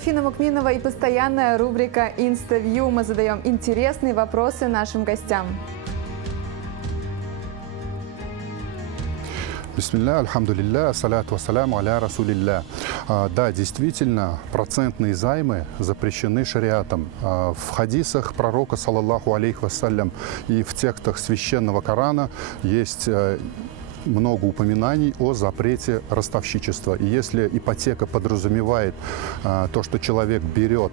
Рафина Мукминова и постоянная рубрика «Инставью». Мы задаем интересные вопросы нашим гостям. Бисмилля, альхамдулилля, ассаляту вассаляму аля расулилля. Да, действительно, процентные займы запрещены шариатом. В хадисах пророка, саллаллаху алейхи вассалям, и в текстах священного Корана есть много упоминаний о запрете ростовщичества. И если ипотека подразумевает то, что человек берет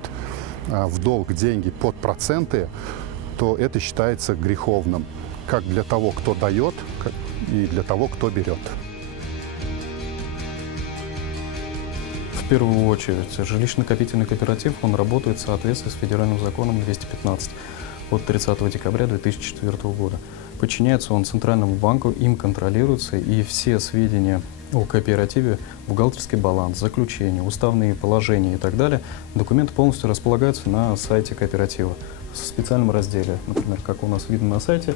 в долг деньги под проценты, то это считается греховным, как для того, кто дает, и для того, кто берет. В первую очередь, жилищно-накопительный кооператив, он работает в соответствии с федеральным законом 215 от 30 декабря 2004 года. Подчиняется он Центральному банку, им контролируется, и все сведения о кооперативе, бухгалтерский баланс, заключение, уставные положения и так далее, документы полностью располагаются на сайте кооператива в специальном разделе, например, как у нас видно на сайте,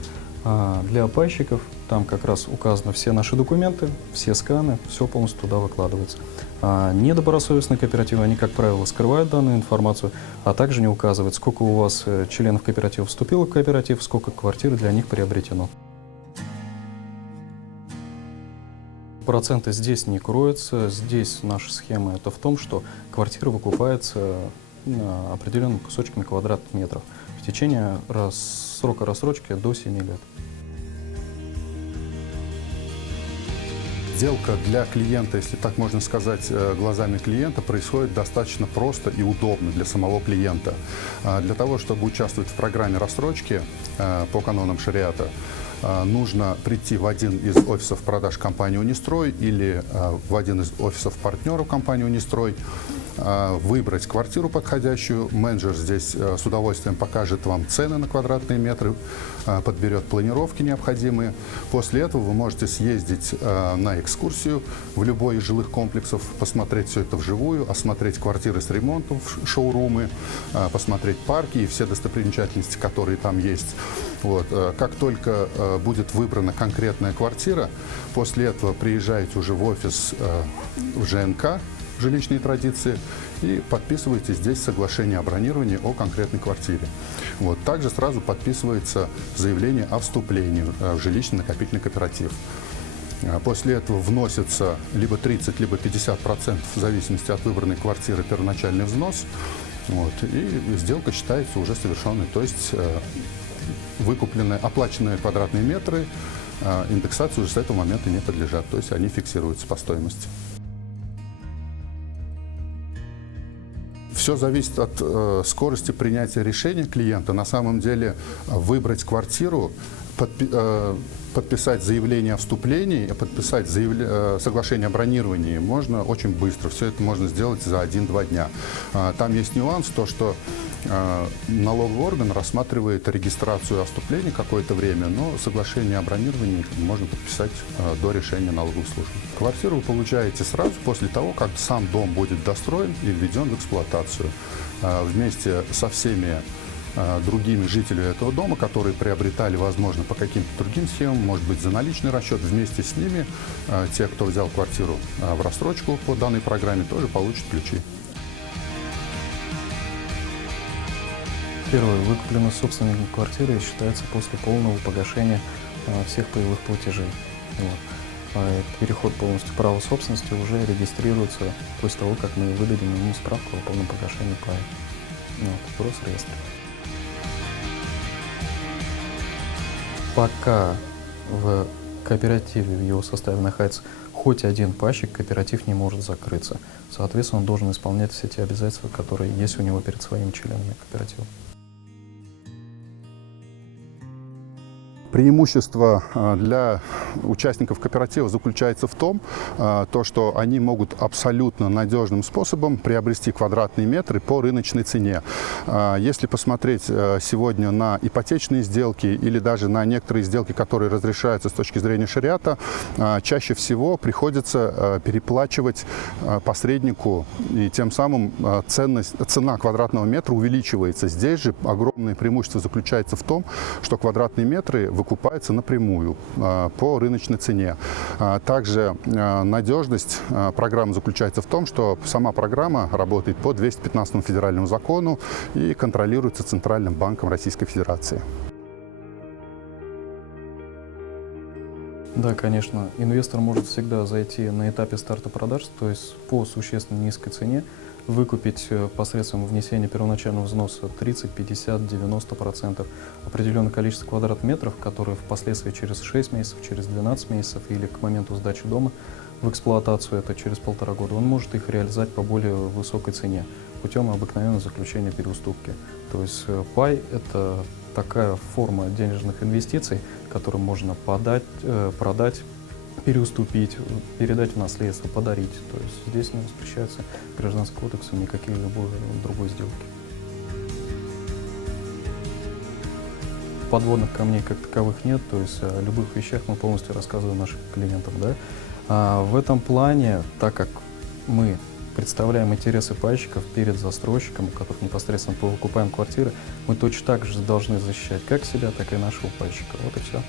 для пайщиков. Там как раз указаны все наши документы, все сканы, все полностью туда выкладывается. Недобросовестные кооперативы, они, как правило, скрывают данную информацию, а также не указывают, сколько у вас членов кооператива вступило в кооператив, сколько квартир для них приобретено. Проценты здесь не кроются. Здесь наша схема это в том, что квартира выкупается определенными кусочками квадратных метров в течение срока рассрочки до 7 лет. Сделка для клиента, если так можно сказать, глазами клиента, происходит достаточно просто и удобно для самого клиента. Для того, чтобы участвовать в программе рассрочки по канонам шариата, нужно прийти в один из офисов продаж компании «Унистрой» или в один из офисов партнеров компании «Унистрой», выбрать квартиру подходящую. Менеджер здесь с удовольствием покажет вам цены на квадратные метры, подберет планировки необходимые. После этого вы можете съездить на экскурсию в любой из жилых комплексов, посмотреть все это вживую, осмотреть квартиры с ремонтом, шоурумы, посмотреть парки и все достопримечательности, которые там есть. Вот. Как только будет выбрана конкретная квартира, после этого приезжаете уже в офис в ЖНК, жилищные традиции, и подписываете здесь соглашение о бронировании о конкретной квартире. Вот. Также сразу подписывается заявление о вступлении в жилищно-накопительный кооператив. После этого вносится либо 30, либо 50%, в зависимости от выбранной квартиры, первоначальный взнос. Вот. И сделка считается уже совершенной. То есть выкупленные, оплаченные квадратные метры индексации уже с этого момента не подлежат. То есть они фиксируются по стоимости. Все зависит от скорости принятия решения клиента. На самом деле выбрать квартиру, подписать заявление о вступлении, подписать соглашение о бронировании можно очень быстро. Все это можно сделать за 1-2 дня. Там есть нюанс, то что налоговый орган рассматривает регистрацию о вступлении какое-то время, но соглашение о бронировании можно подписать до решения налоговой службы. Квартиру вы получаете сразу после того, как сам дом будет достроен и введен в эксплуатацию. Вместе со всеми другими жителями этого дома, которые приобретали, возможно, по каким-то другим схемам, может быть, за наличный расчет, вместе с ними те, кто взял квартиру в рассрочку по данной программе, тоже получат ключи. Первое. Выкупленная собственной квартиры считается после полного погашения всех паевых платежей. Вот. Переход полностью права собственности уже регистрируется после того, как мы выдадим ему справку о полном погашении пая. Вот, в Росреестре. Пока в кооперативе, в его составе находится хоть один пайщик, кооператив не может закрыться. Соответственно, он должен исполнять все те обязательства, которые есть у него перед своими членами кооператива. Преимущество для участников кооператива заключается в том, что они могут абсолютно надежным способом приобрести квадратные метры по рыночной цене. Если посмотреть сегодня на ипотечные сделки или даже на некоторые сделки, которые разрешаются с точки зрения шариата, чаще всего приходится переплачивать посреднику, и тем самым цена квадратного метра увеличивается. Здесь же огромное преимущество заключается в том, что квадратные метры выкупается напрямую по рыночной цене. Также надежность программы заключается в том, что сама программа работает по 215 федеральному закону и контролируется Центральным банком Российской Федерации. Да, конечно. Инвестор может всегда зайти на этапе старта продаж, то есть по существенно низкой цене, выкупить посредством внесения первоначального взноса 30, 50, 90% определенное количество квадратных метров, которые впоследствии через 6 месяцев, через 12 месяцев или к моменту сдачи дома в эксплуатацию, это через 1,5 года, он может их реализовать по более высокой цене путем обыкновенного заключения переуступки. То есть пай – это такая форма денежных инвестиций, которую можно продать, переуступить, передать в наследство, подарить. То есть здесь не воспрещается Гражданским кодексом никакие любой другой сделки. Подводных камней как таковых нет, то есть о любых вещах мы полностью рассказываем нашим клиентам. Да? В этом плане, так как мы представляем интересы пайщиков перед застройщиком, у которых непосредственно покупаем квартиры, мы точно так же должны защищать как себя, так и нашего пайщика. Вот и все.